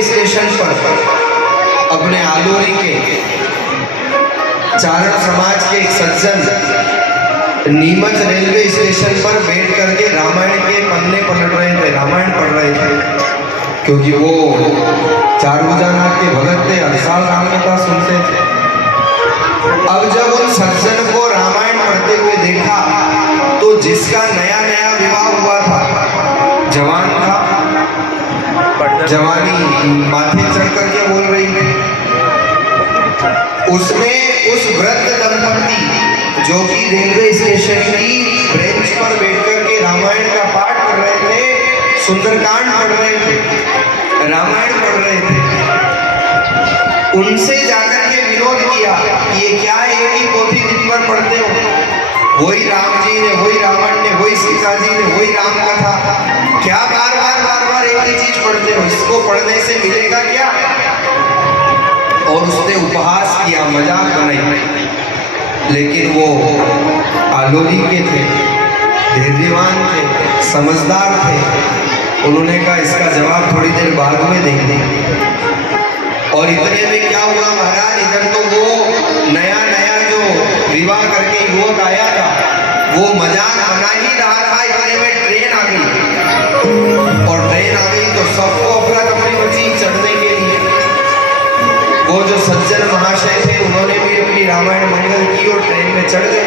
Railway station पर अपने आलोरी के चारण समाज के एक सज्जन नीमच रेलवे स्टेशन पर बैठ करके रामायण के पन्ने पलट रहे थे, रामायण पढ़ रहे थे, क्योंकि वो चारुभुजानाथ के भगत थे, हर साल राम कथा सुनते थे। अब जब उन सज्जन को रामायण पढ़ते हुए देखा तो जिसका नया नया विवाह हुआ था, जवान था, जवानी माथे चढ़ करके बोल रही थी, उसने उस वृद्ध दंपति जो कि रेलवे स्टेशन की बेंच पर बैठ करके रामायण का पाठ कर रहे थे, सुंदरकांड पढ़ रहे थे, रामायण पढ़ रहे थे, उनसे जाकर के विरोध किया कि ये क्या एक ही पोथी दिन पर पढ़ते हो, वही राम जी ने, वही रावण ने, वही सीता जी ने, वही राम कथा, क्या बार बार एक ही चीज पढ़ते हो, इसको पढ़ने से मिलेगा क्या? और उसने उपहास किया, मजाक बनाई। लेकिन वो आलोरी के थे, धैर्यवान थे, समझदार थे, उन्होंने कहा इसका जवाब थोड़ी देर बाद में देंगे। और इतने में क्या हुआ महाराज, इधर तो वो नया नया जो विवाह करके युवक आया था वो मजाक बना ही रहा था, इतने में ट्रेन आ गई, और ट्रेन आ गई तो सबको अपना कपड़ी बची चढ़ने के लिए। वो जो सज्जन महाशय थे उन्होंने भी अपनी रामायण मंगल की और ट्रेन में चढ़ गए।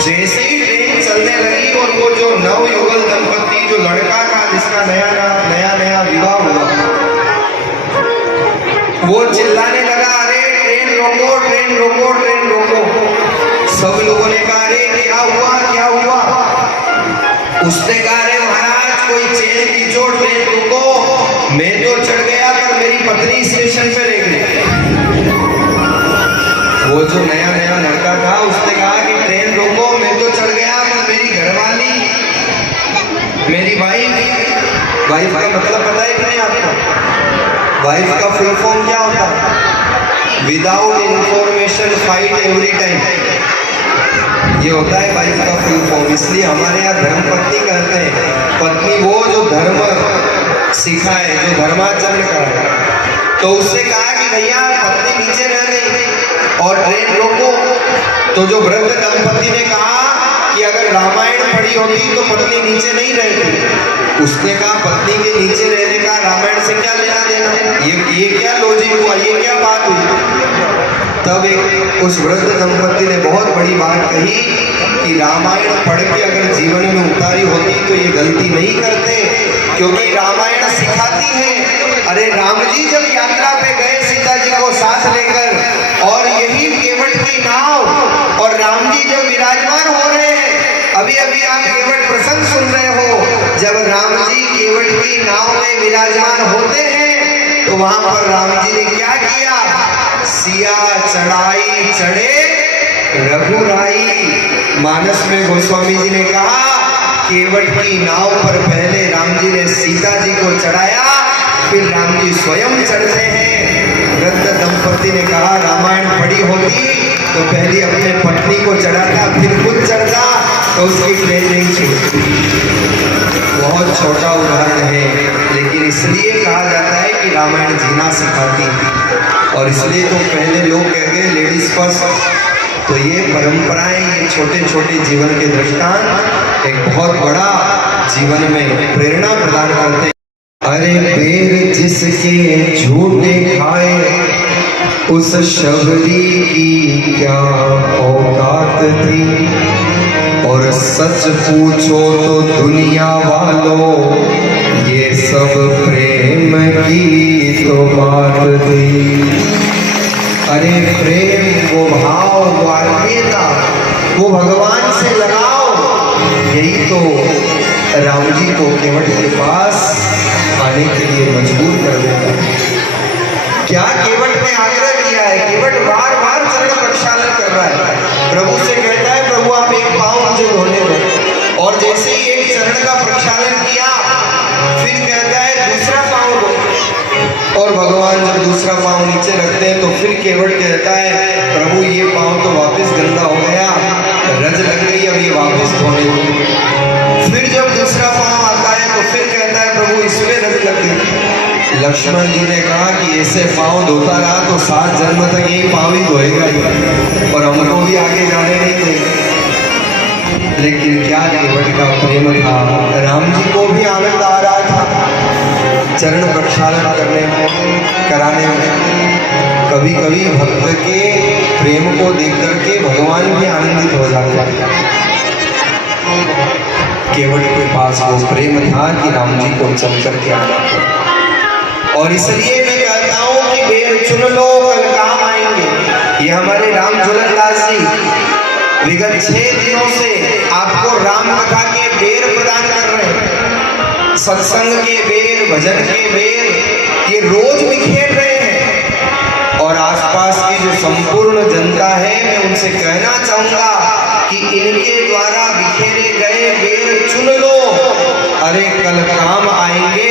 जैसे ही ट्रेन चलने लगी और वो जो नवयुगल दंपति, जो लड़का था जिसका नया नया विवाह हुआ, वो चिल्लाने लगा, अरे ट्रेन रोको, ट्रेन रोको, ट्रेन रोको। सब लोगों ने कहा अरे क्या हुआ, क्या हुआ? उसने कहा अरे महाराज कोई चेन खींचो, ट्रेन रुको, मैं तो चढ़ गया पर मेरी पत्नी स्टेशन पे रह गई। वो जो नया नया लड़का था उसने कहा कि ट्रेन रोको, मैं तो चढ़ गया पर मेरी घरवाली, मेरी वाइफ का मतलब पता है कि नहीं आपको? वाइफ का फुल फॉर्म क्या होता है? Without information fight every time, ये होता है वाइफ का फुल फॉर्म। इसलिए हमारे यहाँ धर्म पत्नी कहते हैं, पत्नी वो जो धर्म सिखाए, जो धर्माचरण करे। तो उससे कहा कि भैया पत्नी नीचे रह गई और ट्रेन रोको। तो जो वृद्ध दंपति ने कहा कि अगर रामायण पढ़ी होती तो पत्नी नीचे नहीं रहती। उसने कहा पत्नी के नीचे रहने का रामायण से क्या लेना देना है, ये क्या लॉजिक हुआ, ये क्या बात हुई? तब एक उस वृद्ध दंपति ने बहुत बड़ी बात कही कि रामायण पढ़ के अगर जीवन में उतारी होती तो ये गलती नहीं करते, क्योंकि रामायण सिखाती है। अरे राम जी जब यात्रा पे गए सीता जी को साथ लेकर, और यही केवट की नाव, और राम जी जब विराजमान हो रहे हैं, अभी अभी आप केवट प्रसंग सुन रहे हो, जब राम जी केवट की नाव में विराजमान होते हैं तो वहां पर राम जी ने क्या किया? सिया चढ़ाई चढ़े रघुराई। मानस में गोस्वामी जी ने कहा केवट की नाव पर पहले राम जी ने सीता जी को चढ़ाया, फिर राम जी स्वयं चढ़ते हैं। वृद्ध दंपति ने कहा रामायण पढ़ी होती तो पहले अपने पत्नी को चढ़ाता, फिर खुद चढ़ता, तो उसकी ट्रेन नहीं छूटती। बहुत छोटा उदाहरण है, लेकिन इसलिए कहा जाता है कि रामायण जीना सिखाती है। और इसलिए तो पहले लोग कह गए लेडीज फर्स्ट। तो ये परंपराएं, ये छोटे छोटे जीवन के दृष्टांत एक बहुत बड़ा जीवन में प्रेरणा प्रदान करते हैं। अरे पैर जिसके झूठे खाए उस शबरी की क्या औकात थी, और सच पूछो तो दुनिया वालों ये सब प्रेम की तो बात थी। अरे प्रेम, वो भाव, वो आत्मीयता, वो भगवान से लगाओ, यही तो राम जी को केवट के पास आने के लिए मजबूर कर देता है। क्या केवट ने आग्रह किया है? केवट बार बार चरण प्रक्षालन कर रहा है, प्रभु से कहता है प्रभु आप एक पाँव मुझे धोने दो, और जैसे ही एक चरण का प्रक्षालन किया फिर कहता है दूसरा पाँव दो, और भगवान जब दूसरा पाँव नीचे रखते हैं तो फिर केवट कहता है प्रभु ये पाँव तो वापस गंदा हो गया, रज लग गई, अब ये वापस धोने दो। फिर जब दूसरा पाँव आता है तो फिर कहता है प्रभु इसमें रज लग गई। लक्ष्मण जी ने कहा कि ऐसे पाँव धोता रहा तो 7 जन्म तक यही पाँव ही धोएगा ही, और हमको भी आगे जाने नहीं देगा। लेकिन क्या केवट का प्रेम था, राम जी को भी आनंद आ रहा था चरण प्रक्षालन करने में, कराने में। कभी कभी भक्त के प्रेम को देख करके भगवान भी आनंदित हो जाते हैं। केवट के पास वो प्रेम था कि राम जी को चल करके आना। और इसलिए मैं कहता हूँ कि बेर चुन लो, कल काम आएंगे। ये हमारे राम झूलन दास जी विगत 6 दिनों से आपको राम कथा के बेर प्रदान कर रहे हैं। सत्संग के बेर, भजन के बेर ये रोज बिखेर रहे हैं। और आसपास की जो संपूर्ण जनता है, मैं उनसे कहना चाहूंगा कि इनके द्वारा बिखेरे गए बेर चुन लो, अरे कल काम आएंगे।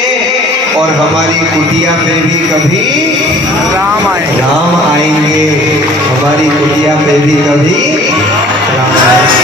और हमारी कुटिया पे भी कभी राम आएंगे, हमारी कुटिया पे भी कभी राम आएंगे।